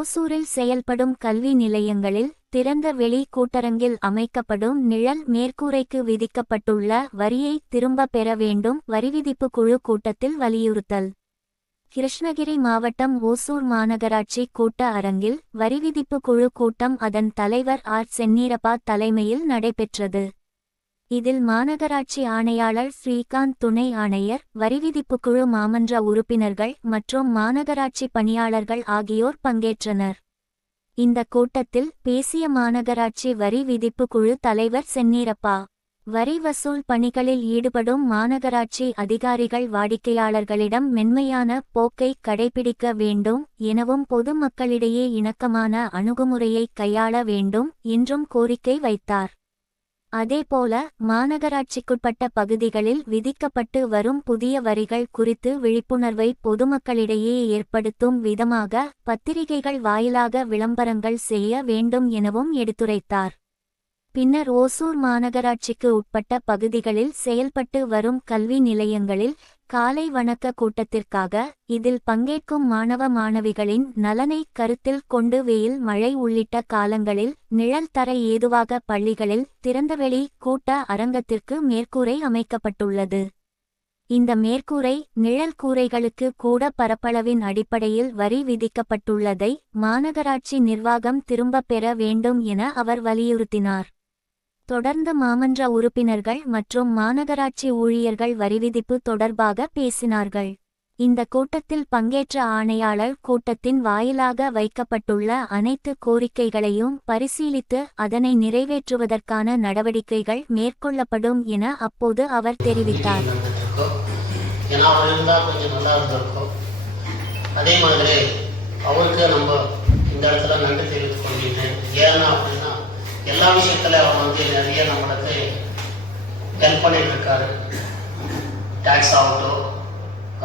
ஓசூரில் செயல்படும் கல்வி நிலையங்களில் திறந்த வெளி கூட்டரங்கில் அமைக்கப்படும் நிழல் மேற்கூரைக்கு விதிக்கப்பட்டுள்ள வரியை திரும்பப் பெற வேண்டும். வரிவிதிப்பு குழு கூட்டத்தில் வலியுறுத்தல். கிருஷ்ணகிரி மாவட்டம் ஓசூர் மாநகராட்சி கூட்ட அரங்கில் வரிவிதிப்பு குழு கூட்டம் அதன் தலைவர் ஆர் சென்னீரப்பா தலைமையில் நடைபெற்றது. இதில் மாநகராட்சி ஆணையாளர் ஸ்ரீகாந்த், துணை ஆணையர், வரிவிதிப்புக்குழு மாமன்ற உறுப்பினர்கள் மற்றும் மாநகராட்சி பணியாளர்கள் ஆகியோர் பங்கேற்றனர். இந்த கூட்டத்தில் பேசிய மாநகராட்சி வரி விதிப்பு குழு தலைவர் சென்னீரப்பா, வரி வசூல் பணிகளில் ஈடுபடும் மாநகராட்சி அதிகாரிகள் வாடிக்கையாளர்களிடம் மென்மையான போக்கை கடைபிடிக்க வேண்டும் எனவும் பொதுமக்களிடையே இணக்கமான அணுகுமுறையை கையாள வேண்டும் என்றும் கோரிக்கை வைத்தார். அதேபோல மாநகராட்சிக்குட்பட்ட பகுதிகளில் விதிக்கப்பட்டு வரும் புதிய வரிகள் குறித்து விழிப்புணர்வை பொதுமக்களிடையே ஏற்படுத்தும் விதமாக பத்திரிகைகள் வாயிலாக விளம்பரங்கள் செய்ய வேண்டும் எனவும் எடுத்துரைத்தார். பின்னர் ஓசூர் மாநகராட்சிக்கு உட்பட்ட பகுதிகளில் செயல்பட்டு வரும் கல்வி நிலையங்களில் காலை வணக்க கூட்டத்திற்காக இதில் பங்கேற்கும் மாணவ மாணவிகளின் நலனை கருத்தில் கொண்டு வெயில், மழை உள்ளிட்ட காலங்களில் நிழல் தர ஏதுவாக பள்ளிகளில் திறந்தவெளி கூட்ட அரங்கத்திற்கு மேற்கூரை அமைக்கப்பட்டுள்ளது. இந்த மேற்கூரை நிழல் கூரைகளுக்கு கூட பரப்பளவின் அடிப்படையில் வரி விதிக்கப்பட்டுள்ளதை மாநகராட்சி நிர்வாகம் திரும்பப் பெற வேண்டும் என அவர் வலியுறுத்தினார். தொடர்ந்து மாமன்ற உறுப்பினர்கள் மற்றும் மாநகராட்சி ஊழியர்கள் வரிவிதிப்பு தொடர்பாக பேசினார்கள். இந்த கூட்டத்தில் பங்கேற்ற ஆணையாளர் கூட்டத்தின் வாயிலாக வைக்கப்பட்டுள்ள அனைத்து கோரிக்கைகளையும் பரிசீலித்து அதனை நிறைவேற்றுவதற்கான நடவடிக்கைகள் மேற்கொள்ளப்படும் என அப்போது அவர் தெரிவித்தார். அதே மாதிரி அவருக்கு நம்ம இந்த இடத்துல நன்றி தெரிவித்துக் கொள்கிறேன். ஏன்னா அப்படின்னா எல்லா விஷயத்துல அவர் வந்து நிறைய நம்மளுக்கு ஹெல்ப் பண்ணிட்டு இருக்காரு. டாக்ஸ் ஆகட்டும்,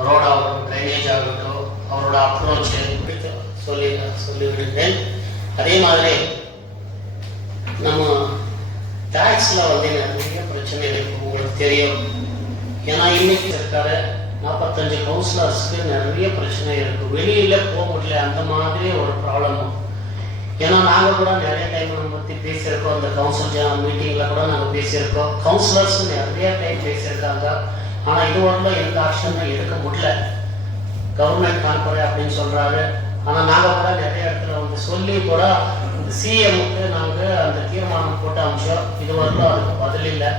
ரோட் ஆகட்டும், ட்ரைனேஜ் ஆகட்டும், அவரோட அப்ரோச் சொல்லிவிடுகிறேன். அதே மாதிரி நம்ம டாக்ஸ்ல வந்து நிறைய பிரச்சனை இருக்கு, உங்களுக்கு தெரியும். ஏன்னா இன்னைக்கு இருக்காரு 45 கவுன்சிலர்ஸ்க்கு நிறைய பிரச்சனை இருக்கு, வெளியில போக முடியல, அந்த மாதிரி ஒரு ப்ராப்ளம். ஏன்னா நாங்கள் கூட நிறைய டைம் நம்ம பற்றி பேசியிருக்கோம், அந்த கவுன்சில் மீட்டிங்கில் கூட நாங்கள் பேசியிருக்கோம். கவுன்சிலர்ஸ் நிறைய டைம் பேசியிருக்காங்க. ஆனால் இது வரலாம் எந்த ஆக்ஷனும் எடுக்க முடியல. கவர்மெண்ட் கான்ஃபரே அப்படின்னு சொல்கிறாரு. ஆனால் நாங்கள் கூட நிறைய இடத்துல வந்து சொல்லி கூட இந்த சிஎம்முக்கு நாங்கள் அந்த தீர்மானம் போட்டு அமிச்சோம். இது வரலாம் அதுக்கு பதில் இல்லை.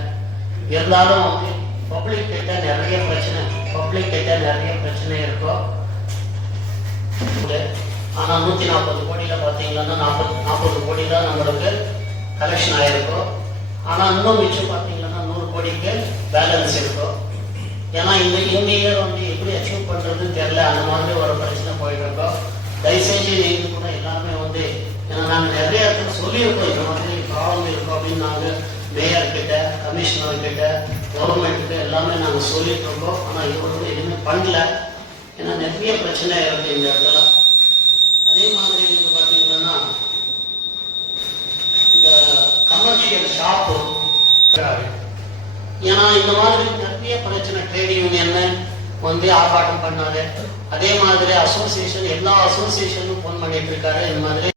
இருந்தாலும் வந்து பப்ளிக் கிட்ட நிறைய பிரச்சனை இருக்கும். ஆனால் 140 கோடியில் பார்த்தீங்கன்னா 40 கோடி தான் நம்மளுக்கு கலெக்ஷன் ஆகிருக்கும். ஆனால் இன்னும் மிச்சம் பார்த்தீங்கன்னா 100 கோடிக்கு பேலன்ஸ் இருக்கும். ஏன்னா இந்த இயர் வந்து எப்படி அச்சீவ் பண்ணுறதுன்னு தெரியல, அந்த மாதிரி ஒரு பிரச்சனை போயிட்டு இருக்கோம். தயவுசெய்து நீங்கள் கூட எல்லாமே வந்து, ஏன்னா நாங்கள் நிறைய இடத்துல சொல்லியிருக்கோம் இந்த மாதிரி ப்ராப்ளம் இருக்கும் அப்படின்னு. நாங்கள் மேயர்கிட்ட, கமிஷனர்கிட்ட, கவர்மெண்ட்டுக்கு எல்லாமே நாங்கள் சொல்லிட்டு இருக்கோம். ஆனால் இது வந்து எதுவுமே பண்ணல. ஏன்னா நிறைய பிரச்சனை இருக்குது இந்த இடத்துல. அதே மாதிரி நீங்க பாத்தீங்கன்னா இந்த கமர்ஷியல் ஷாப்பு, ஏன்னா இந்த மாதிரி நிறைய பிரச்சனை. ட்ரேட் யூனியன் வந்து ஆர்ப்பாட்டம் பண்ணாரு. அதே மாதிரி அசோசியேஷன், எல்லா அசோசியேஷனும் போன் பண்ணிட்டு இருக்காரு. இந்த மாதிரி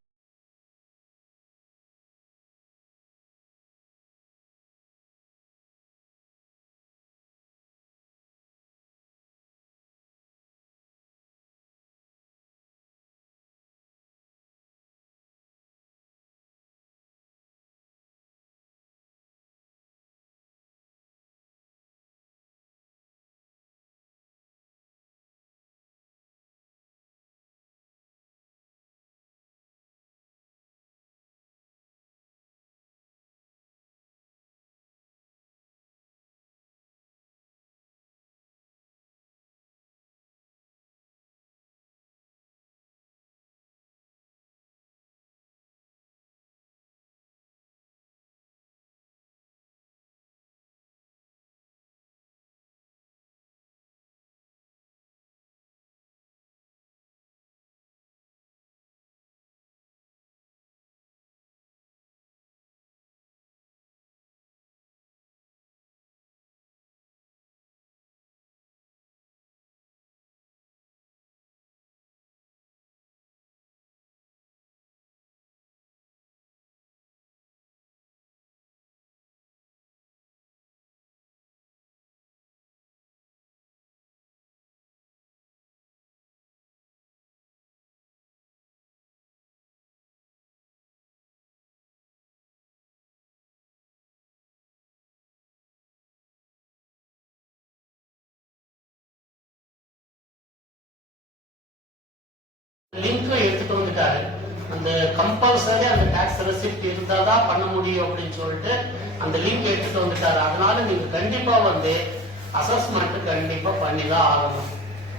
லிங்க் எடுத்துட்டு வந்துட்டாரு. அந்த கம்பல்சரி அந்த டாக்ஸ் ரெசிப்ட் இருந்தால் தான் பண்ண முடியும் அப்படின்னு சொல்லிட்டு அந்த லிங்க் எடுத்துட்டு வந்துட்டாரு. அதனால நீங்க கண்டிப்பா வந்து அசஸ்மெண்ட் கண்டிப்பா பண்ணி தான் ஆகணும்.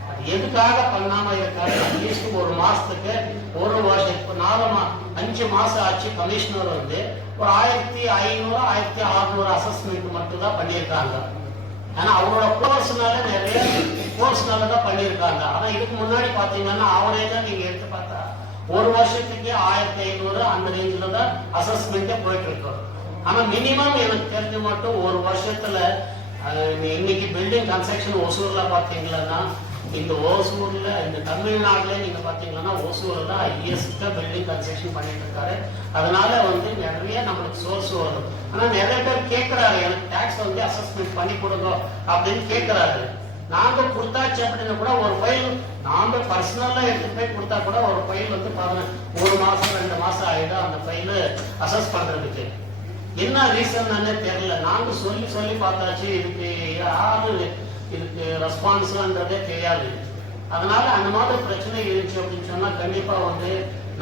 அது எதுக்காக பண்ணாம இருக்காரு? அட்லீஸ்ட் ஒரு மாசத்துக்கு ஒரு வருஷம் இப்போ 5 மாசம் ஆச்சு. கமிஷனர் வந்து ஒரு 1500 1600 அசஸ்மெண்ட் மட்டும் தான் பண்ணியிருக்காங்க. ஆனா அவரோட கோர்ஸ்னால நிறைய கோர்ஸ்னால தான் பண்ணியிருக்காங்க. ஆனா இதுக்கு முன்னாடி பாத்தீங்கன்னா அவரே தான் நீங்க எடுத்து பார்த்தா ஒரு வருஷத்துக்கு 1500 அந்த ரேஞ்சில தான் அசஸ்மெண்டே போயிட்டு இருக்கோம். ஆனா மினிமம் எனக்கு தெரிஞ்ச மட்டும் ஒரு வருஷத்துல இன்னைக்கு பில்டிங் கன்ஸ்ட்ரக்ஷன் ஒசூர்ல பாத்தீங்கன்னா இந்த ஓசூர்ல இந்த தமிழ்நாட்டுல நீங்க பாத்தீங்கன்னா ஓசூர்ல தான் ஹையஸ்டா பில்டிங் கன்ஸ்ட்ரக்ஷன் பண்ணிட்டு இருக்காரு. அதனால வந்து நிறைய நம்மளுக்கு சோர்ஸ் வரும். ஆனா நிறைய பேர் கேட்கிறாரு, எனக்கு டாக்ஸ் வந்து அசஸ்மெண்ட் பண்ணி கொடுங்க அப்படின்னு கேட்கிறாரு. நாங்க கொடுத்தாச்சு அப்படின்னு கூட ஒரு ஃபைல் நாம பர்சனலா எடுத்து போய் கொடுத்தா கூட ஒரு ஃபைல் வந்து 1 மாசம் 2 மாசம் ஆயிடும் அந்த ஃபைல் அசஸ் பண்றதுக்கு. என்ன ரீசன் தெரியல. நாங்க சொல்லி பார்த்தாச்சு, இதுக்கு யாரு இதுக்கு ரெஸ்பான்ஸ்ன்றதே தெரியாது. அதனால அந்த மாதிரி பிரச்சனை இருந்துச்சு அப்படின்னு சொன்னா கண்டிப்பா வந்து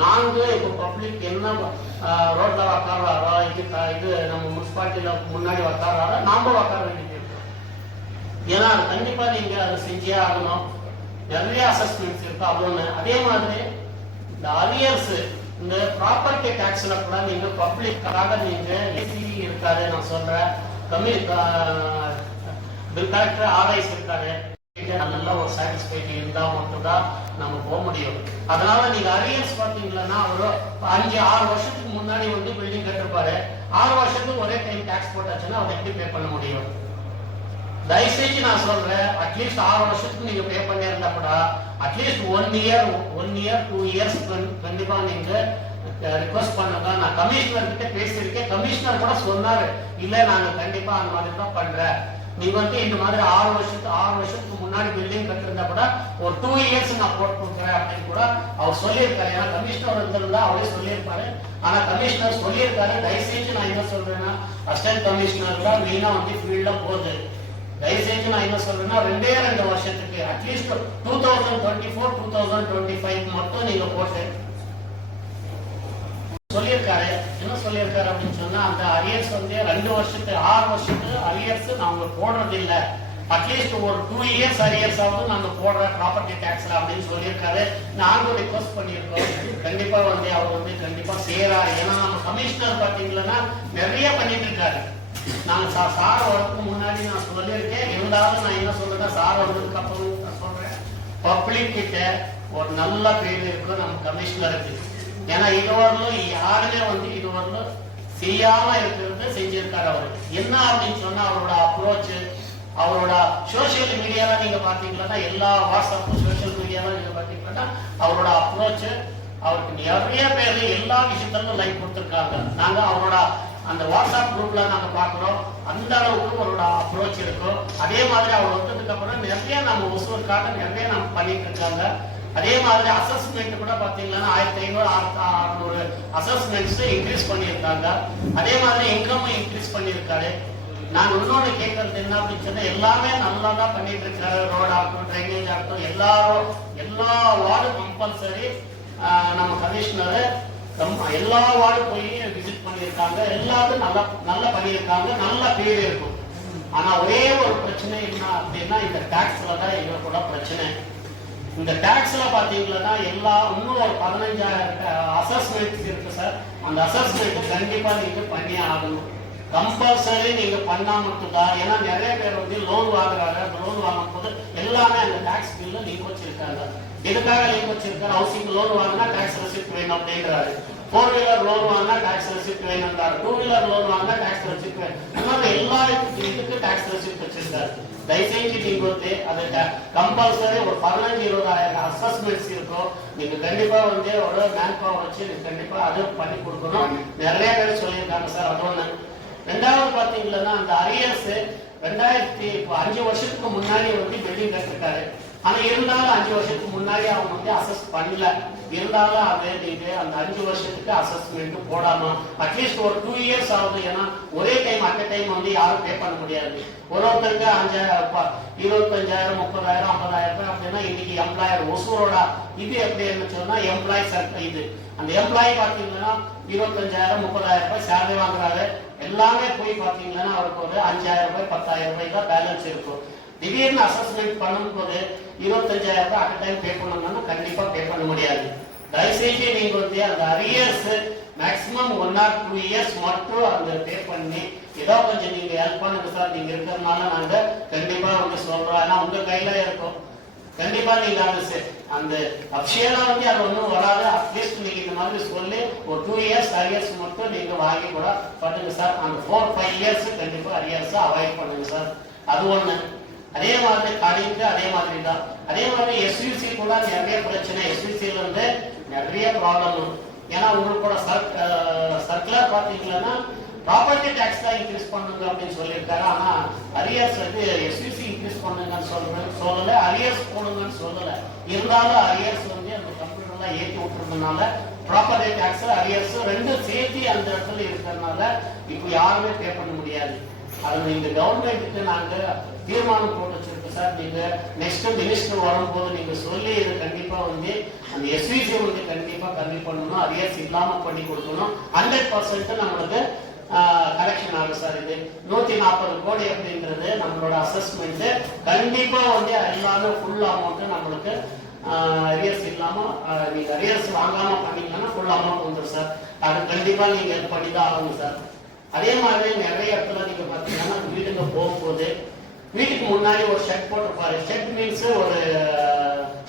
நாங்க இப்போ பப்ளிக் என்ன ரோட்ல உக்காடுறாரோ இது நம்ம முனிசிபாலிட்டியில முன்னாடி உக்காடுறாரோ நாம உக்கார வேண்டியது இருக்கும். ஏன்னா கண்டிப்பா நீங்க அதை செஞ்சே ஆகணும். நிறைய அசஸ்மெண்ட்ஸ் இருக்கு அவ்வளோன்னு. அதே மாதிரி இந்த அரியர்ஸ் இந்த ப்ராப்பர்ட்டி டாக்ஸ்ல கூட நீங்க பப்ளிக்காக நீங்க ஏசி இருக்காரு, நான் சொல்றேன் கலெக்டர் ஆர்ஐஸ் இருக்காரு, நல்ல ஒரு சாட்டிஸ்ஃபைட் இருந்தா மட்டும்தான் நம்ம போக முடியும். அதனால நீங்க அரியர்ஸ் பாத்தீங்கன்னா ஒரு 5-6 வருஷத்துக்கு முன்னாடி வந்து பில்டிங் கட்டிருப்பாரு. 6 வருஷத்துக்கு ஒரே டைம் டாக்ஸ் போட்டாச்சுன்னா அதை எப்படி பே பண்ண முடியும்? தயவுசெய்து நான் சொல்றேன், அட்லீஸ்ட் 6 வருஷத்துக்கு நீங்க பே பண்ணி இருந்தா கூட அட்லீஸ்ட் 1 இயர் 2 இயர்ஸ் கண்டிப்பா நீங்க ரிக்வஸ்ட் பண்ணுங்க. நான் கமிஷனர் கிட்ட பேசியிருக்கேன். கமிஷனர் கூட சொன்னாரு, இல்ல நாங்க கண்டிப்பா அந்த மாதிரி தான் பண்றேன். நீங்க வந்து இந்த மாதிரி 6 வருஷத்துக்கு முன்னாடி பில்டிங் கட்டிருந்தா கூட ஒரு 2 இயர்ஸ் நான் போட்டு கொடுக்குறேன் அப்படின்னு கூட அவர் சொல்லியிருக்காரு. ஏன்னா கமிஷனர் இருந்தா அவரே சொல்லியிருப்பாரு. ஆனா கமிஷனர் சொல்லியிருக்காரு. தயவுசெய்து நான் என்ன சொல்றேன்னா அசிஸ்டன்ட் கமிஷனர் தான் மெயினா வந்து ஃபீல்ட்ல போகுது. தயவுசெய்து நான் என்ன சொல்றேன்னா 2 வருஷத்துக்கு அட்லீஸ்ட் 2024 2025 மட்டும் நீங்க போட்டு சொல்லியிருக்காரு. என்ன சொல்லியிருக்காரு அப்படின்னு சொன்னா அந்த அரியர்ஸ் வந்து 2 வருஷத்துக்கு 6 வருஷத்துக்கு அரியர்ஸ் நாங்க போடுறது இல்ல, அட்லீஸ்ட் ஒரு 2 இயர்ஸ் அரியர்ஸ் ஆகுது நாங்க போடுற ப்ராப்பர்ட்டி டாக்ஸ்ல அப்படின்னு சொல்லியிருக்காரு. நாங்க ரிக்வஸ்ட் பண்ணியிருக்கோம். கண்டிப்பா வந்து அவர் வந்து கண்டிப்பா செய்யறாரு. ஏன்னா நம்ம கமிஷனர் பாத்தீங்கன்னா நிறைய பண்ணிட்டு இருக்காரு. நாங்க சார் வரதுக்கு முன்னாடி நான் சொல்லியிருக்கேன். இருந்தாலும் நான் என்ன சொல்றேன், சார் வந்ததுக்கு அப்புறம் நான் சொல்றேன், பப்ளிக் கிட்ட ஒரு நல்ல பேர் இருக்கும் நம்ம கமிஷனருக்கு. ஏன்னா இதுவரையிலும் யாருமே வந்து இதுவரையிலும் செய்யாம இருக்கிறது செஞ்சிருக்காரு அவரு. என்ன அப்படின்னு சொன்னா அவரோட அப்ரோச், அவரோட சோசியல் மீடியால நீங்க பாத்தீங்கன்னா எல்லா வாட்ஸ்அப் சோசியல் மீடியால நீங்க பாத்தீங்கன்னா அவரோட அப்ரோச், அவருக்கு நிறைய பேர் எல்லா விஷயத்திலும் லைக் கொடுத்துருக்காங்க. நாங்க அவரோட அந்த வாட்ஸ்அப் குரூப்ல நாங்க பாக்குறோம். அந்த அளவுக்கு அவரோட அப்ரோச் இருக்கும். அதே மாதிரி அவர் வந்ததுக்கு அப்புறம் நிறைய நம்ம ஒசூருக்காக நிறைய நம்ம பண்ணிட்டு இருக்காங்க. அதே மாதிரி அசஸ்மெண்ட் கூட பாத்தீங்கன்னா 1500-1600 அசஸ்மெண்ட்ஸ் இன்க்ரீஸ் பண்ணியிருக்காங்க. அதே மாதிரி இன்கமும் இன்க்ரீஸ் பண்ணியிருக்காரு. நாங்க இன்னொன்று கேட்கறது என்ன அப்படின்னு சொன்னா எல்லாமே நல்லா தான் பண்ணிட்டு இருக்காரு. ரோட் ஆகட்டும், ட்ரைனேஜ் ஆகட்டும், எல்லா வார்டு கம்பல்சரி நம்ம கமிஷனர் எல்லா வார்டு போய் விசிட் பண்ணியிருக்காங்க. எல்லாரும் நல்லா பண்ணியிருக்காங்க. நல்ல பேர் இருக்கும். ஆனா ஒரே ஒரு பிரச்சனை என்ன அப்படின்னா இந்த டாக்ஸ்ல தான் எங்களோட பிரச்சனை. இந்த டாக்ஸ்ல பாத்தீங்கன்னா இன்னும் ஒரு 15,000 அசஸ்மெண்ட்ஸ் இருக்கு சார். அந்த அசஸ்மெண்ட் கண்டிப்பா நீங்க பண்ணி ஆகணும். கம்பல்சரி நீங்க பண்ணா மட்டும்தான். ஏன்னா நிறைய பேர் வந்து லோன் வாங்குறாங்க. லோன் வாங்கும் போது எல்லாமே அந்த டாக்ஸ் பில்ல லிங்க் வச்சிருக்காங்க. எதுக்காக லிங்க் வச்சிருக்காரு? ஹவுசிங் லோன் வாங்கினா டாக்ஸ் ரெசிப்ட் வேணும் அப்படின்றாரு. 4 வீலர் லோன் வாங்கினா டாக்ஸ் ரெசிப்ட் வேணும்ன்றாரு. 2 வீலர் லோன் வாங்கினா டாக்ஸ் ரெசிப்ட் வேணும். அதனால எல்லா இதுக்கு டாக்ஸ் ரெசிப்ட் வச்சிருக்காரு. தயவுசெய்து நீங்க வந்து அது கம்பல்சரி ஒரு 15,000-20,000 அசஸ்மெண்ட்ஸ் இருக்கும். நீங்க கண்டிப்பா வந்து ஒரு மேன் பவர் வச்சு நீங்க கண்டிப்பா அது பண்ணி கொடுக்கணும். நிறைய பேர் சொல்லியிருக்காங்க சார். அது ஒண்ணு. 2வது பாத்தீங்கன்னா அந்த அரியர்ஸ் 5 வருஷத்துக்கு முன்னாடி வந்து பில்டிங் கட்டிருக்காரு. ஆனா இருந்தாலும் 5 வருஷத்துக்கு முன்னாடி அவங்க வந்து அசஸ் பண்ணல. இருந்தாலும் அது நீங்க அந்த 5 வருஷத்துக்கு அசஸ்மெண்ட் போடாம அட்லீஸ்ட் ஒரு 2 இயர்ஸ் ஆகுது. ஏன்னா ஒரே டைம் அட் டைம் வந்து யாரும் பே பண்ண முடியாது. ஒருத்தருக்கு 5,000, 25,000, 30,000, 50,000 அப்படின்னா இன்னைக்கு எம்ப்ளாயர் ஒசூரோட இது எப்படி இருந்துச்சுன்னா எம்ப்ளாய் இது அந்த எம்ப்ளாயி பாத்தீங்கன்னா 25,000, 30,000 சேலரி வாங்குறாரு. எல்லாமே போய் பாத்தீங்கன்னா அவருக்கு ஒரு 5,000, 10,000 தான் பேலன்ஸ் இருக்கும். திடீர்னு அசஸ்மெண்ட் பண்ணும்போது 25,000 அட் டைம் பே பண்ணணும்னா கண்டிப்பா பே பண்ண முடியாது. தயவுசெய்து நீங்க வந்து அந்த அரியர்ஸ் மேக்ஸிமம் 1 or 2 இயர்ஸ் மட்டும் அந்த பே பண்ணி ஏதோ கொஞ்சம் நீங்க ஹெல்ப் பண்ணுங்க சார். நீங்க இருக்கிறதுனால நாங்க கண்டிப்பா வந்து சொல்றோம். ஆனா உங்க கையில இருக்கும். கண்டிப்பா நீங்க அந்த அபிஷேகா வந்து அது ஒன்றும் வராது. அட்லீஸ்ட் நீங்க இந்த மாதிரி சொல்லி ஒரு 2 இயர்ஸ் அரியர்ஸ் மட்டும் நீங்க வாங்கி கூட பண்ணுங்க சார். அந்த 4-5 இயர்ஸ் கண்டிப்பா அரியர்ஸ் அவாய்ட் பண்ணுங்க சார். அது ஒண்ணு. அதே மாதிரி கடைக்கு அதே மாதிரி தான். அதே மாதிரி எஸ்யூசி கூட நிறைய பிரச்சனை. எஸ்யூசியில் வந்து நிறைய ப்ராப்ளம். ஏன்னா உங்களோட சர்க்குலர் பாத்தீங்கன்னா ப்ராப்பர்ட்டி டாக்ஸ் தான் இன்க்ரீஸ் பண்ணுங்க அப்படின்னு சொல்லியிருக்காரு. ஆனா அரியர்ஸ் வந்து எஸ்யூசி இன்க்ரீஸ் பண்ணுங்கன்னு சொல்லல, அரியர்ஸ் போடுங்கன்னு சொல்லல. இருந்தாலும் அரியர்ஸ் வந்து அந்த கம்ப்யூட்டர்லாம் ஏற்றி விட்டுறதுனால ப்ராப்பர்ட்டி டாக்ஸ் அரியர்ஸ் ரெண்டும் சேர்த்து அந்த இடத்துல இருக்கிறதுனால இப்போ யாருமே பே பண்ண முடியாது. அது இந்த கவர்மெண்ட்டுக்கு நாங்க தீர்மானம் போட்டு வச்சிருக்கோம் சார். நீங்க நெக்ஸ்ட் மினிஸ்டர் வரும்போது நீங்க சொல்லி இது கண்டிப்பா வந்து அந்த எஸ்விசி வந்து கண்டிப்பா கம்மி பண்ணணும், அரியர்ஸ் இல்லாம பண்ணி கொடுக்கணும். 100% நம்மளுக்கு கலெக்ஷன் ஆகும் சார். இது 140 கோடி அப்படின்றது நம்மளோட அசஸ்மெண்ட். கண்டிப்பா வந்து எல்லாமே ஃபுல் அமௌண்ட் நம்மளுக்கு அரியர்ஸ் இல்லாம நீங்க அரியர்ஸ் வாங்காம பண்ணீங்கன்னா ஃபுல் அமௌண்ட் வந்துடும் சார். அது கண்டிப்பா நீங்க பண்ணிதான் ஆகணும் சார். அதே மாதிரி நிறைய இடத்துல நீங்க பாத்தீங்கன்னா வீட்டுக்கு போகும்போது வீட்டுக்கு முன்னாடி ஒரு ஷெட் போட்டிருப்பாரு. ஷெட் மீன்ஸ் ஒரு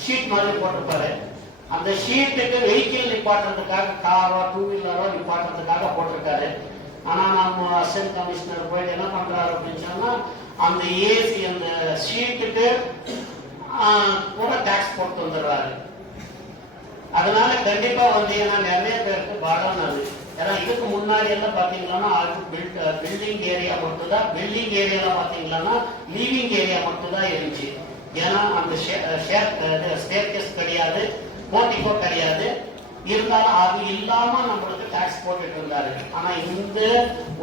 ஷீட் மாதிரி போட்டிருப்பாரு. அந்த ஷீட்டுக்கு வெஹிக்கிள் நிப்பாட்டுறதுக்காக காரோ 2 வீலரோ நிப்பாட்டுறதுக்காக போட்டிருக்காரு. ஆனா நம்ம அசிஸ்டன்ட் கமிஷனர் போயிட்டு என்ன பண்றாரு அப்படின்னு சொன்னா அந்த ஏசி அந்த ஷீட்டுக்கு கூட டாக்ஸ் போட்டு வந்துடுறாரு. அதனால கண்டிப்பா வந்து ஏன்னா நிறைய பேருக்கு பாடம் அது. ஏன்னா இதுக்கு முன்னாடி எல்லாம் பாத்தீங்கன்னா பில்டிங் ஏரியா மட்டும் தான், பில்டிங் ஏரியால பாத்தீங்கன்னா லீவிங் ஏரியா மட்டும் தான் இருந்துச்சு. ஏன்னா அந்த ஸ்டேர்கேஸ் கிடையாது, போர்டிகோ கிடையாது. இருந்தாலும் அது இல்லாம நம்மளுக்கு டாக்ஸ் போட்டுட்டு இருந்தாரு. ஆனா இந்த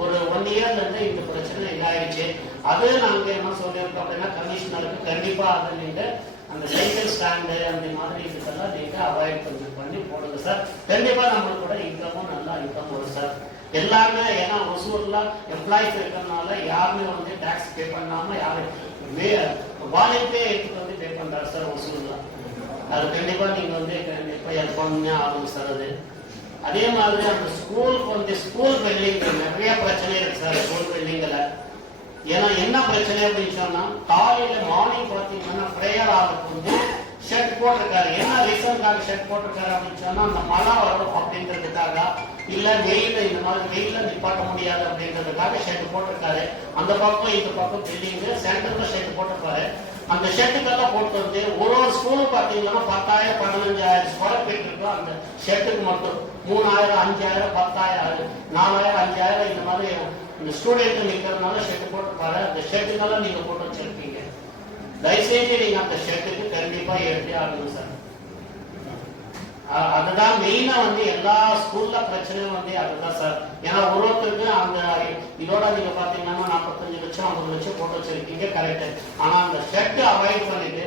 ஒரு 1 இயர்ல இருந்து இந்த பிரச்சனை இதாயிடுச்சு. அது நாங்க என்ன சொல்லியிருக்கோம் அப்படின்னா கமிஷனருக்கு கண்டிப்பா அது நீங்க அந்த சைக்கிள் ஸ்டாண்டு அந்த மாதிரி இதுக்கெல்லாம் நீங்க அவாய்ட் பண்ணி போடுங்க சார். கண்டிப்பா நம்மளுக்கு கூட இன்கமும் நல்லா இன்கம் வரும் சார். எல்லாருமே ஏன்னா ஒசூர்ல எம்ப்ளாயிஸ் இருக்கிறதுனால யாருமே வந்து டாக்ஸ் பே பண்ணாம யாரும் வாலண்டியர் எடுத்துட்டு வந்து பே பண்றாரு சார் ஒசூர்ல. அது கண்டிப்பா நீங்க வந்து கண்டிப்பா ஹெல்ப் பண்ணே ஆகும் சார். அது அதே மாதிரி அந்த ஸ்கூலுக்கு வந்து ஸ்கூல் பில்டிங் நிறைய பிரச்சனை இருக்கு சார். ஸ்கூல் பில்டிங்ல ஏன்னா என்ன பிரச்சனை அப்படின்னு சொன்னா காலையில மார்னிங் பாத்தீங்கன்னா பிரேயர் ஆளுக்கு வந்து ஷெட் போட்டிருக்காரு. என்ன ரீசனுக்காக ஷெட் போட்டிருக்காரு அப்படின்னு சொன்னா அந்த மழை வரும் அப்படின்றதுக்காக, இல்ல வெயில இந்த மாதிரி வெயில நிப்பாட்ட முடியாது அப்படின்றதுக்காக ஷெட் போட்டிருக்காரு. அந்த பக்கம் இந்த பக்கம் பில்டிங் சென்டர்ல ஷெட் போட்டிருப்பாரு. அந்த ஷெட்டுக்கெல்லாம் போட்டு வந்து ஒரு ஸ்கூலும் பாத்தீங்கன்னா 10,000, 15,000 ஸ்கொயர் ஃபீட் இருக்கும். அந்த ஷெட்டுக்கு மட்டும் 3,000, 5,000, 10,000, 4,000, 5,000 இந்த மாதிரி இந்த ஸ்டூடெண்ட் நிக்கிறதுனால ஷெட் போட்டுப்பாரு. அந்த ஷெட்டுக்கெல்லாம் நீங்க போட்டு வச்சிருக்கீங்க. தயவுசெய்து நீங்க அந்த ஷெட்டுக்கு கண்டிப்பா எடுத்தே ஆகணும் சார். அதுதான் மெயினா வந்து எல்லா ஸ்கூல்ல பிரச்சனையும் வந்து அதுதான் சார். ஏன்னா ஒருத்தருக்கு அந்த இதோட நீங்க பாத்தீங்கன்னா 45 லட்சம் 50 லட்சம் போட்டு வச்சிருக்கீங்க கரெக்ட். ஆனா அந்த ஷெட் அவாய்ட் பண்ணிட்டு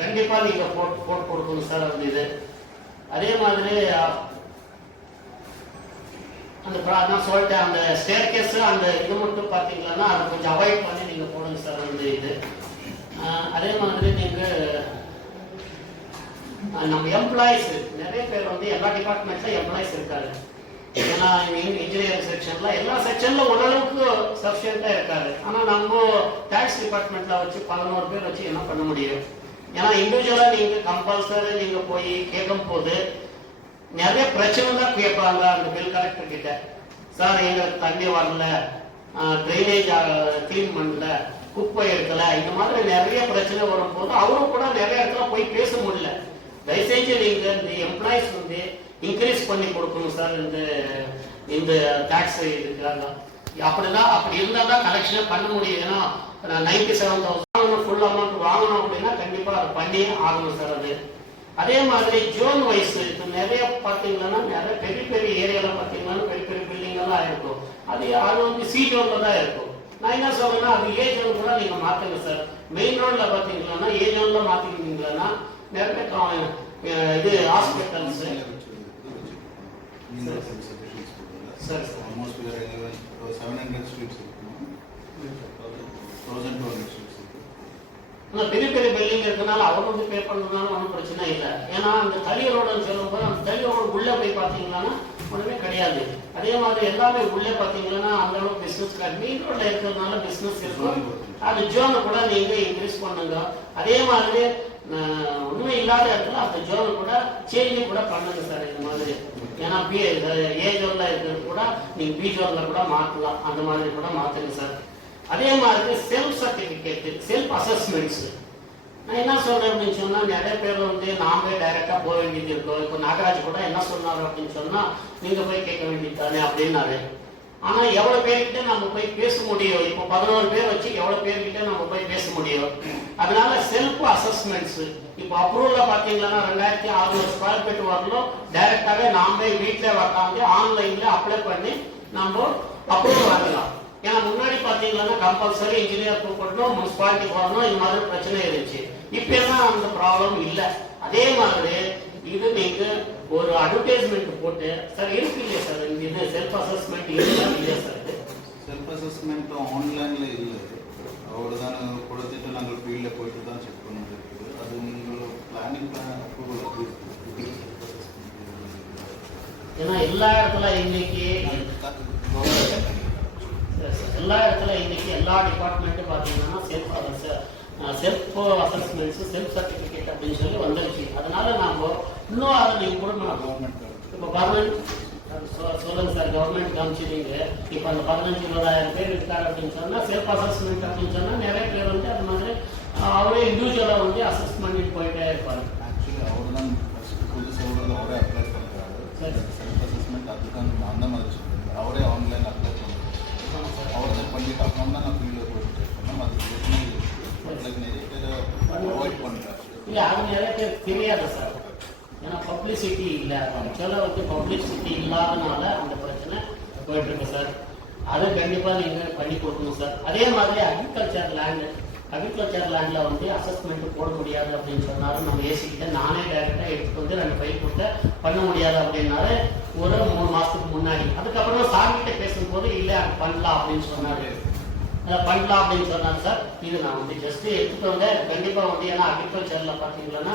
கண்டிப்பா நீங்க போட்டு கொடுக்கணும் சார். அது இது அதே மாதிரி அந்த நான் சொல்லிட்டேன் அந்த ஸ்டேர்கேஸ் அந்த இது மட்டும் பாத்தீங்கன்னா அது கொஞ்சம் அவாய்ட் பண்ணி நீங்க போடுங்க சார். அந்த இது அதே மாதிரி நீங்க நம்ம எம்ப்ளாயிஸ் நிறைய பேர் வந்து எல்லா டிபார்ட்மெண்ட்ல எம்ப்ளாயிஸ் இருக்காரு. ஏன்னா இன்ஜினியரிங் செக்ஷன்ல எல்லா செக்ஷன்ல ஓரளவுக்கு சஃபிஷியண்டா இருக்காரு. ஆனா நம்ம டாக்ஸ் டிபார்ட்மெண்ட்ல வச்சு 11 பேர் வச்சு என்ன பண்ண முடியும்? ஏன்னா இண்டிவிஜுவலா நீங்க கம்பல்சரி நீங்க போய் கேட்கும் போது நிறைய பிரச்சனை தான் கேட்பாங்க அந்த பில் கலெக்டர் கிட்ட. சார் எங்களுக்கு தண்ணி வரல, ட்ரைனேஜ் கிளீன் பண்ணல, குப்பை எடுக்கல, இந்த மாதிரி நிறைய பிரச்சனை வரும்போது அவரும் கூட நிறைய இடத்துல போய் பேச முடியல. தயவுசெய்து நீங்க இந்த எம்ப்ளாயிஸ் வந்து இன்க்ரீஸ் பண்ணி கொடுக்கணும் சார். இந்த டாக்ஸ் இதுக்காக அப்படிதான் அப்படி இருந்தா தான் கலெக்ஷனே பண்ண முடியும். ஏன்னா 97,000 ஃபுல் அமௌண்ட் வாங்கணும் அப்படின்னா கண்டிப்பா அதை பண்ணி ஆகணும் சார். அது அதே மாதிரி ஜோன் வைஸ் இப்போ நிறைய பார்த்தீங்கன்னா நிறைய பெரிய பெரிய ஏரியாவில் பார்த்தீங்கன்னா பெரிய பெரிய பில்டிங் எல்லாம் இருக்கும். அது வந்து சி ஜோன்ல தான் இருக்கும். நான் என்ன சொல்றேன்னா அது ஏ ஜோன் கூட நீங்க மாத்துங்க சார். மெயின் ரோட்ல பார்த்தீங்கன்னா ஏ ஜோன்ல மாத்திக்கிட்டீங்கன்னா நிறைய இது ஹாஸ்பிட்டல்ஸ் சார் ஆல்மோஸ்ட் 700 ஸ்ட்ரீட்ஸ் இருக்கும். 1200 ஸ்ட்ரீட்ஸ். பெரிய பெரிய பில்டிங் இருக்கனால அவங்க வந்து பே பண்றதுனால ஒன்றும் பிரச்சனை இல்லை. ஏன்னா அந்த தளி ரோடுன்னு சொல்லும்போது அந்த தளி ரோடு உள்ள போய் பார்த்தீங்கன்னா ஒன்றுமே கிடையாது. அதே மாதிரி எல்லாமே உள்ளே பார்த்தீங்கன்னா அந்த அளவுக்கு பிஸ்னஸ் மெயின் ரோட்ல இருக்கிறதுனால பிஸ்னஸ் இருக்கும். அந்த ஜோனை கூட நீங்க இன்க்ரீஸ் பண்ணுங்க. அதே மாதிரி ஒண்ணுமே இல்லாத இடத்துல அந்த ஜோனை கூட சேஞ்சிங் கூட பண்ணுங்க சார். இந்த மாதிரி ஏன்னா ஏ ஜோன்ல இருக்கிறது கூட நீங்க பி ஜோன்ல கூட மாற்றலாம். அந்த மாதிரி கூட மாத்துங்க சார். அதே மாதிரி செல்ஃப் சர்டிபிகேட் செல்ஃப் அசஸ்மெண்ட்ஸ் நான் என்ன சொல்றேன் அப்படின்னு சொன்னா நிறைய பேர் வந்து நாமளே டைரக்டா போக வேண்டியது இருக்கும். இப்போ நாகராஜ் கூட என்ன சொன்னாரு அப்படின்னு சொன்னா நீங்க போய் கேட்க வேண்டியது தானே அப்படின்னாரு. ஆனா எவ்வளவு பேர்கிட்ட நம்ம போய் பேச முடியும்? இப்போ 11 பேர் வச்சு எவ்வளவு பேர்கிட்ட நம்ம போய் பேச முடியும்? அதனால செல்ஃப் அசஸ்மெண்ட்ஸ் இப்போ அப்ரூவல்ல பாத்தீங்கன்னா 2600 ஸ்கொயர் ஃபீட் வரலும் டைரக்டாவே நாமளே வீட்டுல உட்காந்து ஆன்லைன்ல அப்ளை பண்ணி நம்ம அப்ரூவல் வாங்கலாம். ஏன்னா முன்னாடி பாத்தீங்கன்னா கம்பல்சரி இன்ஜினியர் கூப்பிடணும், முனிசிபாலிட்டி வரணும், இந்த மாதிரி பிரச்சனை இருந்துச்சு. இப்ப எல்லாம் அந்த ப்ராப்ளம் இல்ல. அதே மாதிரி இது நீங்க ஒரு அட்வர்டைஸ்மெண்ட் போட்டு சார் இருக்கு இல்லையா சார் இது செல்ஃப் அசஸ்மெண்ட் இல்லையா சார்? செல்ஃப் அசஸ்மெண்ட் ஆன்லைன்ல இல்லை. அவ்வளோதான் கொடுத்துட்டு நாங்கள் ஃபீல்டில் போயிட்டு தான் செக் பண்ணிட்டு இருக்குது. அது உங்களோட பிளானிங் அப்ரூவல். ஏன்னா எல்லா இடத்துல இன்னைக்கு எல்லா டிபார்ட்மெண்ட்டும் பார்த்தீங்கன்னா செல்ஃப் அசஸ்மெண்ட்ஸ் செல்ஃப் சர்டிஃபிகேட் அப்படின்னு சொல்லி வந்துருச்சு. அதனால நாம இன்னும் அதை நீங்க கொடுக்கணும். இப்போ கவர்மெண்ட் சொல்லுங்க சார், கவர்மெண்ட் காமிச்சிருங்க. இப்போ அந்த 15,000 பேர் இருக்காரு அப்படின்னு சொன்னா செல்ஃப் அசஸ்மெண்ட் அப்படின்னு சொன்னா நிறைய பேர் வந்து அது மாதிரி அவரே இண்டிவிஜுவலா வந்து அசஸ் பண்ணிட்டு போயிட்டே இருப்பாரு. ஆக்சுவலி அவர் தான் புதுசாக அவரே அப்ளை பண்ணுறாரு. செல்ஃப் அசஸ்மெண்ட் அதுதான் அந்த மாதிரி சொல்லுங்க. அவரே ஆன்லைன் அப்ளை பண்ணுறாரு. அவரை பண்ணிட்டு அப்புறம் தான் நான் ஃபீல்டில் போயிட்டு இருக்கேன். அதுக்கு நிறைய பேர் அவாய்ட் பண்ணுறாரு. இல்லை அது நிறைய பேர் தெரியாது சார். ஏன்னா பப்ளிசிட்டி இல்லை. ஆக்சுவலாக வந்து பப்ளிசிட்டி இல்லாதனால அந்த பிரச்சனை போயிட்டு இருக்கு சார். அதை கண்டிப்பாக நீங்கள் பண்ணி கொடுக்கணும் சார். அதே மாதிரி அக்ரிகல்ச்சர் லேண்டில் வந்து அசஸ்மெண்ட் போட முடியாது அப்படின்னு சொன்னாலும் நம்ம ஏசிக்கிட்ட நானே டைரெக்டாக எடுத்துட்டு வந்து 2 ஃபைல் கொடுத்து பண்ண முடியாது அப்படின்னாரு ஒரு 3 மாதத்துக்கு முன்னாடி. அதுக்கப்புறம் சார்கிட்ட பேசும்போது இல்லை அது பண்ணலாம் அப்படின்னு சொன்னாரு. பண்ணலாம் அப்படின்னு சொன்னாங்க சார். இது நான் வந்து ஜஸ்ட் எடுத்துட்டு வந்தேன். கண்டிப்பாக வந்து ஏன்னா அக்ரிகல்ச்சரில் பார்த்தீங்கன்னா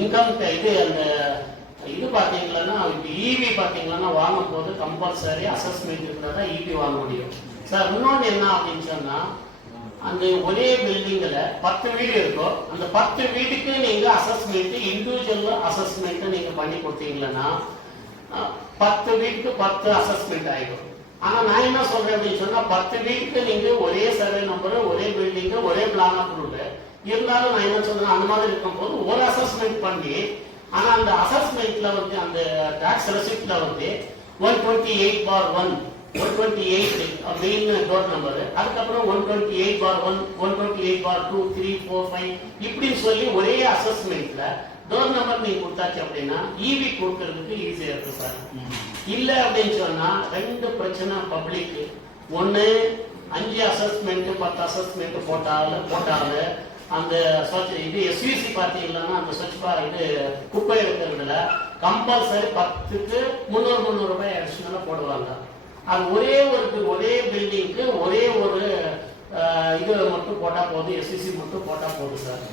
இன்கம் இது அந்த இது பார்த்தீங்கன்னா இப்போ இபி பார்த்தீங்கன்னா வாங்கும் போது கம்பல்சரி அசஸ்மெண்ட் இருந்தால் தான் இபி வாங்க முடியும் சார். இன்னொன்று என்ன அப்படின்னு சொன்னா அந்த ஒரே பில்டிங்ல 10 வீடு இருக்கும். அந்த 10 வீட்டுக்கு நீங்க அசஸ்மெண்ட் இண்டிவிஜுவல் அசஸ்மெண்ட் நீங்க பண்ணி கொடுத்தீங்கன்னா 10 வீட்டுக்கு 10 அசஸ்மெண்ட் ஆயிடும். ஆனா நான் என்ன சொல்றேன் அப்படின்னு சொன்னா 10 வீட்டுக்கு நீங்க ஒரே சர்வே நம்பர், ஒரே பில்டிங், ஒரே பிளான் அப்ரூவ் இருந்தாலும் நான் என்ன சொல்றேன் அந்த மாதிரி இருக்கும் போது ஒரு அசஸ்மெண்ட் பண்ணி ஆனா அந்த அசஸ்மெண்ட்ல வந்து அந்த டாக்ஸ் ரெசிப்ட்ல வந்து 128/1 128 அப்படின்னு டோர் நம்பர், அதுக்கப்புறம் 128/1 128/2 3 4 5 இப்படின்னு சொல்லி ஒரே அசஸ்மெண்ட்ல டோர் நம்பர் நீங்க கொடுத்தாச்சு அப்படின்னா இவி கொடுக்கறதுக்கு ஈஸியா இருக்கு சார். இல்ல அப்படின்னு சொன்னா 2 பிரச்சனை பப்ளிக். ஒண்ணு 5 அசஸ்மெண்ட் 10 அசஸ்மெண்ட் போட்டாலும் அந்த இது எஸ்யூசி பார்த்தீங்கன்னா அந்த ஸ்வச்பா இது குப்பை இருக்கிறதுல கம்பல்சரி 10க்கு 300 ரூபாய் அடிஷனலா போடுவாங்க. அது ஒரே பில்டிங்க்கு ஒரே ஒரு இது மட்டும் போட்டா போதும், எஸ்யூசி மட்டும் போட்டா போதும் சார்.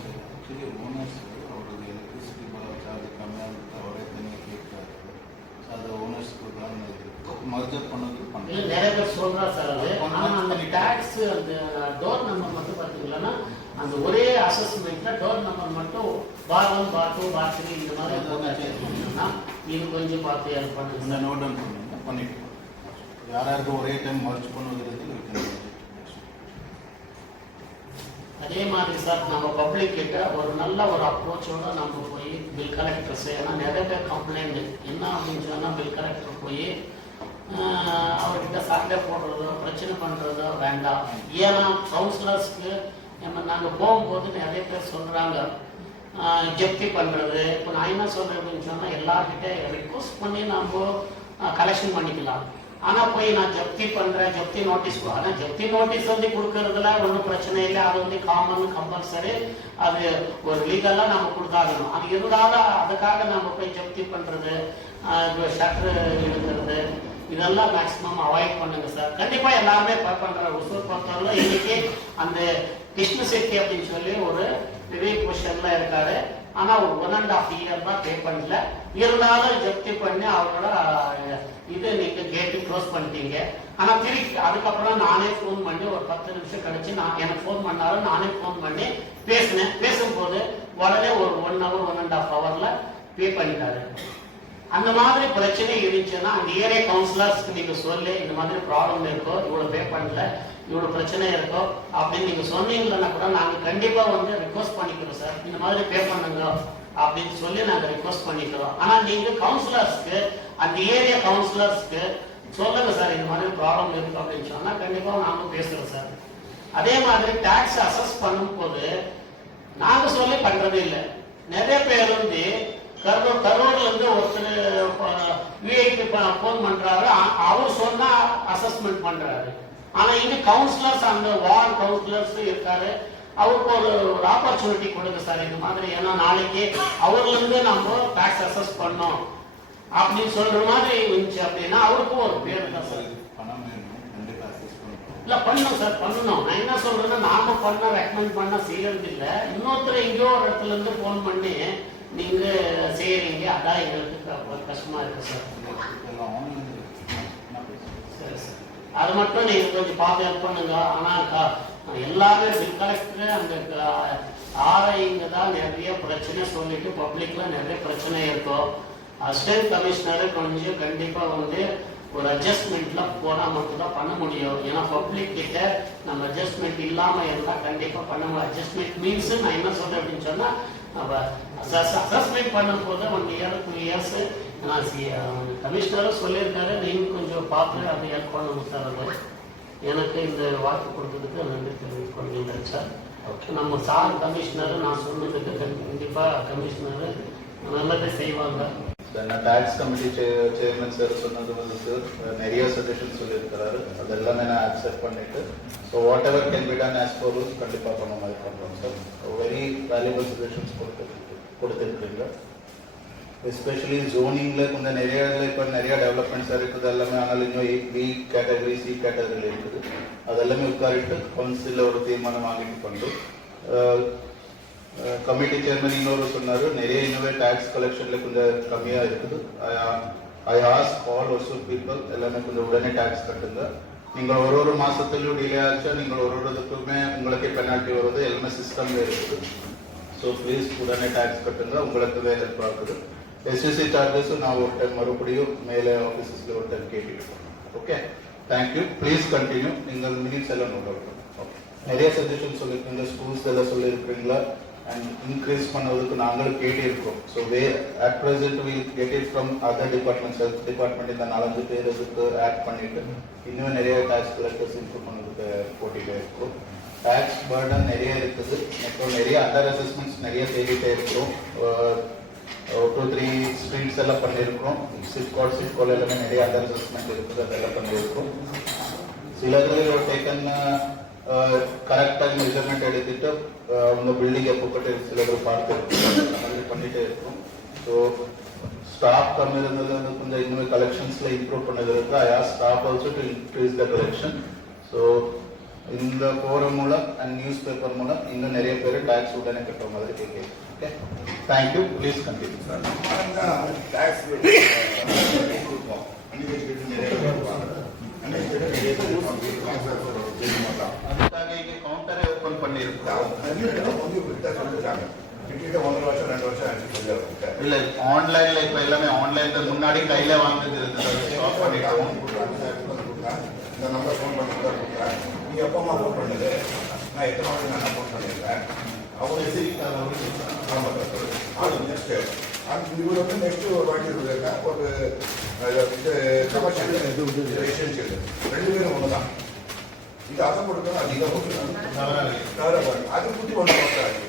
நிறைய பேர் சொல்றா சார் அது. ஆனா அந்த டாக்ஸ் அந்த டோர் நம்பர் மட்டும் பாத்தீங்கன்னா அந்த ஒரே அசஸ்மெண்ட்ல டோர் நம்பர் மட்டும் bar 1 bar 2 bar 3 இந்த மாதிரி போட்டாச்சுன்னா இது கொஞ்சம் பார்த்து ஹெல்ப் பண்ணுங்க. நோட் டவுன் பண்ணிட்டு யாராருக்கு ஒரே டைம் மர்ஜ் பண்ணுவது. அதே மாதிரி சார் நம்ம பப்ளிக் கிட்ட ஒரு நல்ல ஒரு அப்ரோச்சோட நம்ம போய் பில் கலெக்டர்ஸ், ஏன்னா நிறைய பேர் கம்ப்ளைண்ட் என்ன அப்படின்னு சொன்னா பில் கலெக்டர் போய் அவர்கிட்ட சண்டை போடுறதோ பிரச்சனை பண்றதோ வேண்டாம். ஏன்னா கவுன்சிலர்ஸ்க்கு நாங்கள் போகும்போது நிறைய பேர் சொல்றாங்க ஜப்தி பண்ணுறது. இப்போ நான் என்ன சொல்கிறேன் அப்படின்னு சொன்னால் எல்லார்கிட்ட ரிக்வஸ்ட் பண்ணி நம்ம கலெக்ஷன் பண்ணிக்கலாம். ஆனால் போய் நான் ஜப்தி பண்ணுறேன், ஜப்தி நோட்டீஸ், ஆனால் ஜப்தி நோட்டீஸ் வந்து கொடுக்கறதுல ஒன்றும் பிரச்சனை இல்லை. அது வந்து காமன் கம்பல்சரி, அது ஒரு லீகலாக நம்ம கொடுத்தாகணும். அது இருந்தாலும் அதுக்காக நம்ம போய் ஜப்தி பண்ணுறது, ஷட்டர் எடுக்கிறது, இதெல்லாம் மேக்ஸிமம் அவாய்ட் பண்ணுங்க சார். கண்டிப்பாக எல்லாருமே பண்ணுற ஒசூர் பொறுத்தவரை இன்னைக்கு அந்த கிருஷ்ண செட்டி அப்படின்னு சொல்லி ஒரு பெரிய பொசிஷன்ல இருக்காரு. ஆனால் ஒரு 1.5 இயர் தான் பே பண்ணல. இருந்தாலும் ஜப்தி பண்ணி அவரோட இது நீங்கள் கேட்டு க்ளோஸ் பண்ணிட்டீங்க. ஆனால் திருப்பி அதுக்கப்புறம் நானே ஃபோன் பண்ணி ஒரு 10 நிமிஷம் கழிச்சு எனக்கு ஃபோன் பண்ணாலும் நானே ஃபோன் பண்ணி பேசினேன். பேசும்போது உடனே ஒரு 1 hour 1.5 hourல பே பண்ணிட்டாரு. அந்த மாதிரி பிரச்சனை இருந்துச்சுன்னா அந்த ஏரியா கவுன்சிலர்ஸ்க்கு நீங்க சொல்லி இந்த மாதிரி ப்ராப்ளம் இருக்கோ, இவ்வளவு பே பண்ணல, இவ்வளவு பிரச்சனை இருக்கோ அப்படின்னு நீங்க சொன்னீங்கன்னா கூட நாங்க கண்டிப்பா வந்து ரிக்வஸ்ட் பண்ணிக்கிறோம் சார், இந்த மாதிரி பே பண்ணுங்க அப்படின்னு சொல்லி நாங்க ரிக்வஸ்ட் பண்ணிக்கிறோம். ஆனா நீங்க கவுன்சிலர்ஸ்க்கு, அந்த ஏரியா கவுன்சிலர்ஸ்க்கு சொல்லுங்க சார், இந்த மாதிரி ப்ராப்ளம் இருக்கு அப்படின்னு சொன்னா கண்டிப்பா நாங்க பேசுறோம் சார். அதே மாதிரி டாக்ஸ் அசஸ் பண்ணும் போது நாங்க சொல்லி பண்றது இல்லை. நிறைய பேர் வந்து கரூர்ல இருந்து ஒருத்தர் விஐபி போன் பண்றாரு, அவர் சொன்னா அசஸ்மெண்ட் பண்றாரு. ஆனா இங்க கவுன்சிலர்ஸ், அந்த வார்டு கவுன்சிலர்ஸ் இருக்காரு, அவருக்கு ஒரு ஆப்பர்ச்சுனிட்டி கொடுங்க சார் இந்த மாதிரி. ஏன்னா நாளைக்கு அவர்ல இருந்து நம்ம டாக்ஸ் அசஸ் பண்ணோம் அப்படின்னு சொல்ற மாதிரி இருந்துச்சு அப்படின்னா அவருக்கும் ஒரு பேர் தான் சார். இல்ல பண்ணணும் சார், பண்ணணும். நான் என்ன சொல்றேன்னா நாம பண்ண ரெக்கமெண்ட் பண்ண செய்யறது இல்ல, இன்னொருத்தர் எங்கேயோ ஒரு இடத்துல இருந்து போன் பண்ணி நீங்க செய்யறீங்க, அதான் எங்களுக்கு கஷ்டமா இருக்கு சார். சரி சார், அது மட்டும் நீங்க கொஞ்சம் பார்த்து ஹெல்ப் பண்ணுங்க. ஆனா எல்லாமே பில் கலெக்டர் அந்த ஆர்ஐங்க தான் நிறைய பிரச்சனை சொல்லிட்டு பப்ளிக்ல நிறைய பிரச்சனை இருக்கும். அசிஸ்டன்ட் கமிஷனரு கொஞ்சம் கண்டிப்பா வந்து ஒரு அட்ஜஸ்ட்மெண்ட்ல போனா மட்டும் தான் பண்ண முடியும். ஏன்னா பப்ளிக் கிட்ட நம்ம அட்ஜஸ்ட்மெண்ட் இல்லாம இருந்தா கண்டிப்பா பண்ண முடியும். அட்ஜஸ்ட்மெண்ட் மீன்ஸ் நான் என்ன சொல்றேன் அப்படின்னு சொன்னா, அசஸ்மெண்ட் பண்ணும் போது 1 year 2 years கமிஷனரும் சொல்லியிருக்காரு, நீங்க கொஞ்சம் பார்த்து அதை ஹெல்ப் பண்ணணும் சார். அது எனக்கு இந்த வாய்ப்பு கொடுத்ததுக்கு நன்றி தெரிவிக்கொள்கிறேன் சார். நம்ம சார் கமிஷனர் நான் சொன்னதுக்கு கண்டிப்பா கமிஷனர் நல்லதே செய்வாங்க. டாக்ஸ் கமிட்டி சேர்மன் சார் சொன்னது வந்து நிறைய சஜஷன் சொல்லியிருக்கிறாரு, அதெல்லாமே நான் அக்செப்ட் பண்ணிட்டு so what ever can be done as per rules கண்டிப்பாக பண்ண மாதிரி பண்ணுறோம் சார். வெரி வேல்யூபிள் சஜஷன்ஸ் கொடுத்துருக்கீங்க. எஸ்பெஷலி ஜோனிங்கில் கொஞ்சம் நிறைய இப்போ நிறைய டெவலப்மெண்ட்ஸாக இருக்குது எல்லாமே. ஆனால் இன்னும் பி கேட்டகரி சி கேட்டகரியில் இருக்குது, அதெல்லாமே உட்காரிட்டு கவுன்சிலில் ஒரு தீர்மானம் வாங்கிட்டு பண்ணு. கமிட்டி சேர்மன் இன்னொரு சொன்னார், நிறைய இன்னுமே டேக்ஸ் கலெக்ஷனில் கொஞ்சம் கம்மியாக இருக்குது. I ask all Hosur people எல்லாமே கொஞ்சம் உடனே டேக்ஸ் கட்டுங்க. நீங்கள் ஒரு மாதத்துலையும் டிலே ஆச்சா நீங்கள் ஒரு இதுக்குமே உங்களுக்கே பெனால்ட்டி வருது, எல்லாமே சிஸ்டம்ல இருக்குது. ஸோ ப்ளீஸ் உடனே டேக்ஸ் கட்டுங்க, உங்களுக்கு ஹெல்ப் ஆகுது. எஸ்எஸ்சி சார்ஜஸும் நான் ஒரு டைம் மறுபடியும் மேலே ஆஃபீஸஸில் ஒரு டைம் கேட்டுக்கிட்டோம். Okay, thank you. Please continue. நீங்கள் மினிட்ஸ் எல்லாம் நோட் அவுட் பண்ணுங்க. ஓகே, நிறைய சஜஷன் சொல்லியிருக்கீங்க, ஸ்கூல்ஸ் எல்லாம் சொல்லியிருக்கீங்களா அண்ட் இன்க்ரீஸ் பண்ணுவதற்கு நாங்களும் கேட்டிருக்கோம். So at present will get it from other departments. Health department இந்த 4-5 பேர் இதுக்கு ஆட் பண்ணிட்டு இன்னும் நிறைய டேக்ஸ் கலெக்டர்ஸ் இம்ப்ரூவ் பண்ணதுக்கு போட்டிகிட்டே இருக்கும். டேக்ஸ் பர்டன் நிறைய இருக்குது, அப்புறம் நிறைய அதர் அசஸ்மெண்ட்ஸ் நிறைய தேடிட்டே இருக்கிறோம். 2-3 ஸ்ட்ரீட்ஸ் எல்லாம் பண்ணியிருக்கிறோம். சிட்கால் எல்லாமே நிறைய அதர் அசஸ்மெண்ட் இருக்குது, அதெல்லாம் பண்ணியிருக்கோம். சிலதில் டேக்கன் கரெக்டாக மெஷர்மெண்ட் எடுத்துட்டு அவங்க பில்டிங் எப்போ கட்டி சிலர் பார்த்து மாதிரி பண்ணிட்டே இருக்கும். ஸோ ஸ்டாஃப் கம்மி இருந்தது வந்து கொஞ்சம் இன்னுமே கலெக்ஷன்ஸில் இம்ப்ரூவ் பண்ணது இருக்கு. I ask staff also to increase the collection. So இந்த ஃபோரம் மூலம் அண்ட் நியூஸ் பேப்பர் மூலம் இன்னும் நிறைய பேர் டேக்ஸ் உடனே கட்டுற மாதிரி கேட்குறேன். Okay, thank you. Please continue sir. Tax அதுக்காக இங்கே கவுண்டரை ஓப்பன் பண்ணியிருக்கோம். இல்லை, ஆன்லைனில் இப்போ எல்லாமே ஆன்லைனில் முன்னாடி கையில் வாங்குறது இருந்தது, ஸ்டாப் பண்ணிட்டோம். இந்த நம்பர் ஃபோன் பண்ணி கூட கொடுக்குறேன். நீங்கள் எப்போமா ஃபோன் பண்ணுது, நான் எத்தனை நாளைக்கு நான் ஃபோன் பண்ணியிருக்கேன். அவங்க ஆமாம் சார். அது நெக்ஸ்ட்டு இவர் வந்து நெக்ஸ்ட்டு ஒரு வாங்கி இருக்காங்க. ஒரு கமர்ஷியல் எசென்ஷியல் 2 பேரும் ஒன்று தான். இது அசை கொடுக்கணும் அதிகம் தவிர அது குட்டி ஒன்று பார்த்தாங்க.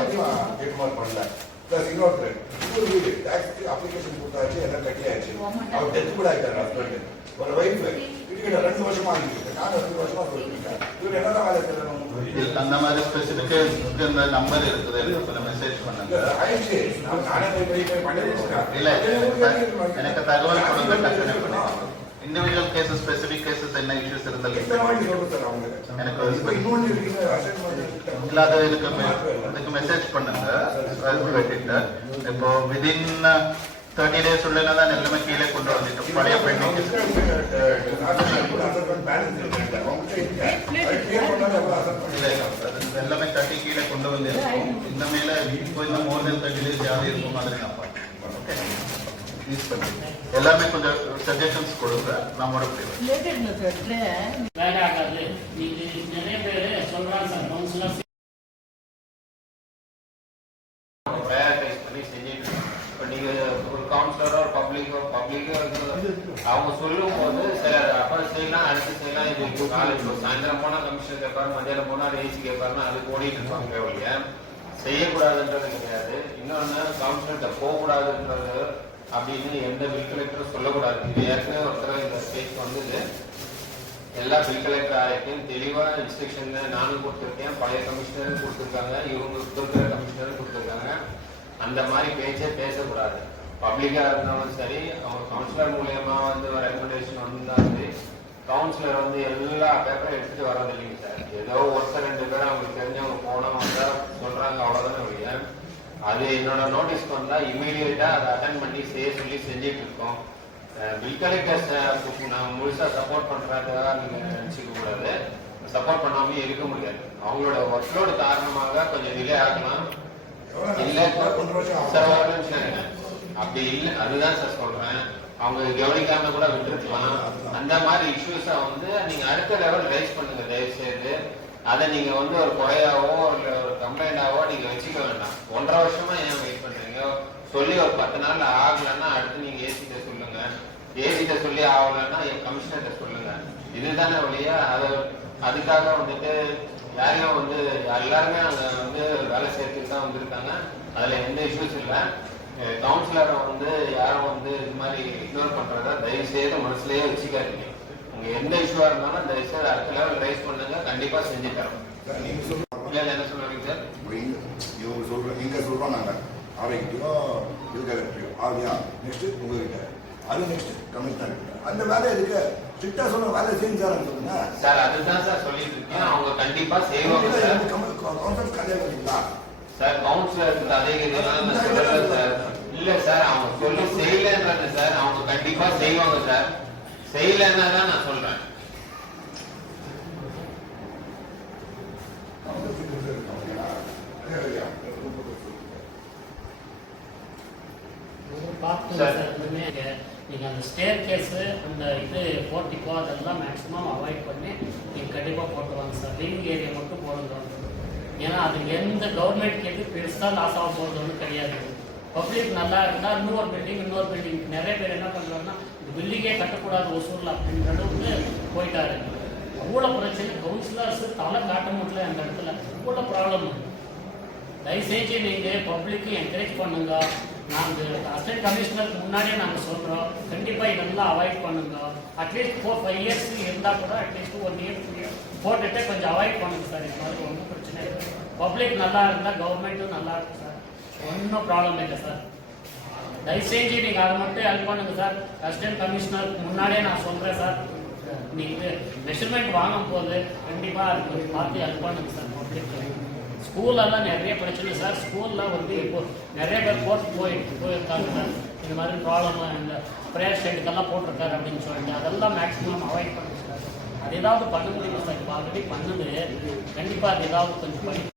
அதையும் கேட்குமாறு பண்ணல. ப்ளஸ் இன்னொருத்தர் இன்னொரு வீடு டேக்ஸ் அப்ளிகேஷன் கொடுத்தாச்சு, எல்லாம் கட்டியாச்சு. அவர் டெத் கூட ஆகிட்டார் ஹஸ்பண்ட். ஒரு ஒய்ஃப் கிட்ட 2 வருஷமா ஆகிட்டு நானும் 2 வருஷமா சொல்லிருக்கேன். இவர் என்னதான் வேலை செய்யணும்? அந்த மாதிரி ஸ்பெசிஃபிக் நம்பர் இருக்குது, எனக்கு மெசேஜ் பண்ணுங்க. ஆயிடுச்சு, நானே போய் பண்ணிருக்கேன். இல்ல எனக்கு தகவல் கொடுங்க. இண்டிவிஜுவல் கேசஸ் ஸ்பெசிஃபிக் கேசஸ் என்ன இஷ்யூஸ் இருந்தாலும் எனக்கு இல்லாத இதுக்கு மெசேஜ் பண்ணுங்க. இப்போ விதின் 30 days உள்ள தான் எல்லாமே கீழே கொண்டு வந்துட்டோம். பழைய பெண்டிங் எல்லாமே 30 கீழே கொண்டு வந்துருக்கோம். இந்த மேல இப்போ இன்னும் மோர் தென் 30 days யாரும் இருக்கும் மாதிரி நான் பார்க்கிறேன். ஓகே, யூஸ் பண்ணுங்க. எல்லாமே கொஞ்சம் சஜஷன்ஸ் கொடுங்க. நம்மளோட வேலை ஆகாது. நீங்க நிறைய பேர் சொல்றாங்க சார், கவுன்சிலர் ப்ரையாரிட்டைஸ் பண்ணி செஞ்சுட்டு இருக்கோம். இப்போ நீங்கள் ஒரு கவுன்சிலரோ ஒரு பப்ளிக்கோ அவங்க சொல்லும் போது சில அப்புறம் செய்யலாம், அடுத்து செய்யலாம். இது இப்போ காலேஜ் சாயந்தரம் போனால் கமிஷனர் கேட்பாரு, மத்தியானம் போனால் ஏசி கேட்பாருன்னா அது ஓடிட்டு இருப்பாங்க. ஒழிய செய்யக்கூடாதுன்றது கிடையாது. இன்னொன்று கவுன்சிலர்கிட்ட போகக்கூடாதுன்றது அப்படின்னு எந்த பில் கலெக்டரும் சொல்லக்கூடாது. இது ஏற்கனவே ஒருத்தர் இந்த கேஸ் வந்தது. எல்லா பில் கலெக்டர் ஆகிட்டும் தெளிவாக இன்ஸ்ட்ரக்ஷன் நானும் கொடுத்துருக்கேன், பழைய கமிஷனரும் கொடுத்துருக்காங்க, இவங்க கொடுக்குற கமிஷனரும் கொடுத்துருக்காங்க. அந்த மாதிரி பேச்சே பேசக்கூடாது. பப்ளிக்காக இருந்தாலும் சரி, அவங்க கவுன்சிலர் மூலயமா வந்து ரெக்கமெண்டேஷன் வந்தாலும் சரி, கவுன்சிலர் வந்து எல்லா பேப்பரும் எடுத்துகிட்டு வர்றது இல்லைங்க சார். ஏதோ ஒருத்தர் 2 பேர் அவங்களுக்கு தெரிஞ்சவங்க போனோம் வந்தால் சொல்கிறாங்க, அவ்வளோதானே ஒழிய அது என்னோட நோட்டீஸ்க்கு வந்தால் இமீடியட்டாக அதை அட்டன் பண்ணி செய்ய சொல்லி செஞ்சுட்டு இருக்கோம். பில் கலெக்டர்ஸ் நான் முழுசாக சப்போர்ட் பண்ணுறதுக்காக நீங்கள் நினச்சிக்க கூடாது. சப்போர்ட் பண்ணாமே இருக்க முடியாது. அவங்களோட ஒர்க்லோடு காரணமாக கொஞ்சம் டிலே ஆகலாம். இல்லை சார், ஒரு நிமிஷம் இருங்க. அப்படி இல்லை, அதுதான் சார் சொல்கிறேன். அவங்க கவனிக்காம கூட விட்டுருக்கலாம். அந்த மாதிரி இஷ்யூஸை வந்து நீங்கள் அடுத்த லெவல் ரைஸ் பண்ணுங்க தயவு செய்து. அதை நீங்கள் வந்து ஒரு குறையாவோ இல்லை ஒரு கம்ப்ளைண்டாவோ நீங்கள் வச்சுக்க வேண்டாம். 1.5 வருஷமா ஏன் வெயிட் பண்ணுறீங்க? சொல்லி ஒரு 10 நாள் ஆகலைன்னா அடுத்து நீங்கள் ஏசிட்ட சொல்லுங்க. ஏசிட்ட சொல்லி ஆகலைன்னா என் கமிஷனர்கிட்ட சொல்லுங்க. இதுதானே வழிய அதுக்காக வந்துட்டு யாரையும் வந்து எல்லாருமே அங்கே வந்து வேலை செய்யறதுக்கு தான் வந்திருக்காங்க. அதில் எந்த இஷ்யூஸ் இல்லை. கவுன்சிலரை வந்து யாரும் வந்து இது மாதிரி இக்னோர் பண்ணுறத தயவு செய்து மனசுலேயே வச்சுக்காதீங்க. உங்க எந்த இஷ்யூவா இருந்தாலும் தயவு செய்து அடுத்த லெவல் ரைஸ் பண்ணுங்க, கண்டிப்பா செஞ்சு தரோம். என்ன சொல்றீங்க சார்? இவங்க சொல்றோம், இங்க சொல்றோம் நாங்க ஆவைக்கிட்டயோ இது கலெக்டரையோ ஆவியா நெக்ஸ்ட் உங்ககிட்ட, அது நெக்ஸ்ட் கமிஷனர் கிட்ட. அந்த வேலை எதுக்கு ஸ்ட்ரிக்டா சொல்ற வேலை செஞ்சாருன்னு சொல்லுங்க சார். அதுதான் சார் சொல்லிட்டு இருக்கேன். அவங்க கண்டிப்பா செய்வாங்க சார். கவுன்சிலர் கதையா வரீங்களா சார்? கவுன்சிலருக்கு அதே சொல்லல சார். இல்ல சார், அவங்க சொல்லி செய்யலன்றது சார். அவங்க கண்டிப்பா செய்வாங்க சார். செய்யலன்னா தான் நான் சொல்றேன். நீங்கள் அந்த ஸ்டேர் கேஸு அந்த இது போர்ட்டிக்கோ அதெல்லாம் மேக்ஸிமம் அவாய்ட் பண்ணி நீங்கள் கண்டிப்பாக போட்டுவாங்க சார். லிவிங் ஏரியா மட்டும் போடுங்க. ஏன்னா அது எந்த கவர்மெண்ட்க்கு எது பெருசாக லாஸ் ஆக போகிறது ஒன்றும் கிடையாது. பப்ளிக் நல்லா இருந்தால் இன்னொரு பில்டிங் நிறைய பேர் என்ன பண்ணுறாங்கன்னா இந்த பில்டிங்கே கட்டக்கூடாது ஒசூரில் அப்படின்ற அளவுக்கு போயிட்டாரு. அவ்வளோ பிரச்சனை. கவுன்சிலர்ஸ் தலை காட்ட முடியல அந்த இடத்துல. அவ்வளோ ப்ராப்ளம். தயவுசெய்து நீங்கள் பப்ளிக்கு என்கரேஜ் பண்ணுங்க. நாங்கள் அசிஸ்டன்ட் கமிஷனருக்கு முன்னாடியே நாங்கள் சொல்கிறோம், கண்டிப்பாக இதெல்லாம் அவாய்ட் பண்ணுங்க. அட்லீஸ்ட் 4-5 இயர்ஸ் இருந்தால் கூட அட்லீஸ்ட் 1 இயர் 2 இயர் போட்டுட்டு கொஞ்சம் அவாய்ட் பண்ணுங்க சார். இது மாதிரி ஒன்றும் பிரச்சனை இல்லை. பப்ளிக் நல்லா இருந்தால் கவர்மெண்ட்டும் நல்லா இருக்கும் சார். ஒன்றும் ப்ராப்ளம் இல்லை சார். தயவுசெய்து நீங்கள் அதை மட்டும் ஹெல்ப் பண்ணுங்க சார். அசிஸ்டன்ட் கமிஷனருக்கு முன்னாடியே நான் சொல்கிறேன் சார். நீங்கள் மெஷர்மெண்ட் வாங்கும் போது கண்டிப்பாக அதுக்கு பார்த்து ஹெல்ப் பண்ணுங்க சார். பப்ளிக் ஸ்கூலெல்லாம் நிறைய பிரச்சனை சார். ஸ்கூலில் வந்து இப்போ நிறைய பேர் போயிருக்காங்க சார். இந்த மாதிரி ப்ராப்ளம் இந்த ப்ரேயர் ஷெட்டுக்கெல்லாம் போட்டிருக்காரு அப்படின்னு சொல்லிட்டு அதெல்லாம் மேக்ஸிமம் அவாய்ட் பண்ணுங்க சார். அது ஏதாவது பண்ண முடியுமா சார்? இப்போ ஆல்ரெடி பண்ணுது. கண்டிப்பாக அது ஏதாவது கொஞ்சம் பண்ணி